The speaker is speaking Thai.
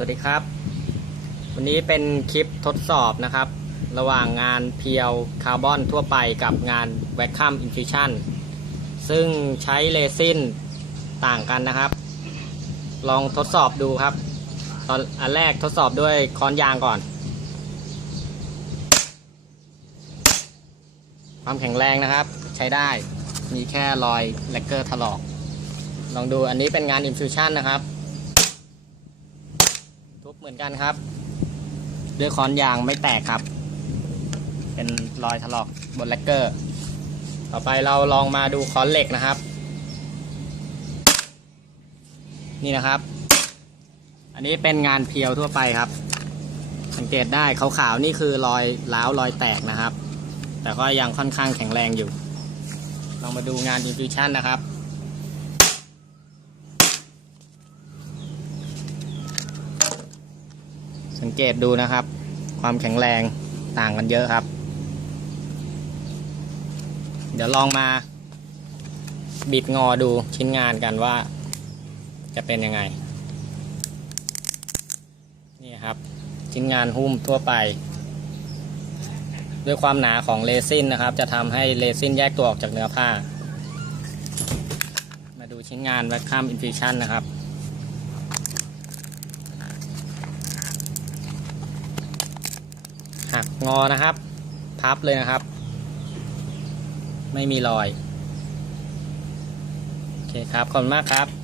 สวัสดีครับ วันนี้เป็นคลิปทดสอบนะครับ ระหว่างงานเพียวคาร์บอนทั่วไปกับงานแวคคัมอินฟิชันซึ่งใช้เรซินต่างกันนะครับ ลองทดสอบดูครับ ตอนอันแรกทดสอบด้วยค้อนยางก่อน ความแข็งแรงนะครับใช้ได้มีแค่รอยแลกเกอร์ถลอก ลองดูอันนี้เป็นงานอินฟิชันนะครับ ทุบเหมือนกันครับ ด้วยค้อนยางไม่แตกครับ เป็นรอยถลอกบนแลกเกอร์ ต่อไปเราลองมาดูค้อนเหล็กนะครับ นี่นะครับ อันนี้เป็นงานเพียวทั่วไปครับ สังเกตได้ขาวๆนี่คือรอยร้าวรอยแตกนะครับ แต่ก็ยังค่อนข้างแข็งแรงอยู่ ลองมาดูงานอินฟิวชันนะครับ สังเกตดูนะครับ ความแข็งแรงต่างกันเยอะครับ เดี๋ยวลองมา บิดงอดูชิ้นงานกันว่า จะเป็นยังไง นี่ครับ ชิ้นงานหุ้มทั่วไป ด้วยความหนาของเรซินนะครับ จะทำให้เรซินแยกตัวออกจากเนื้อผ้า มาดูชิ้นงานแวคคัมอินฟิชันนะครับ หักงอนะครับ พับเลยนะครับ ไม่มีรอย โอเคครับ ขอบคุณมากครับ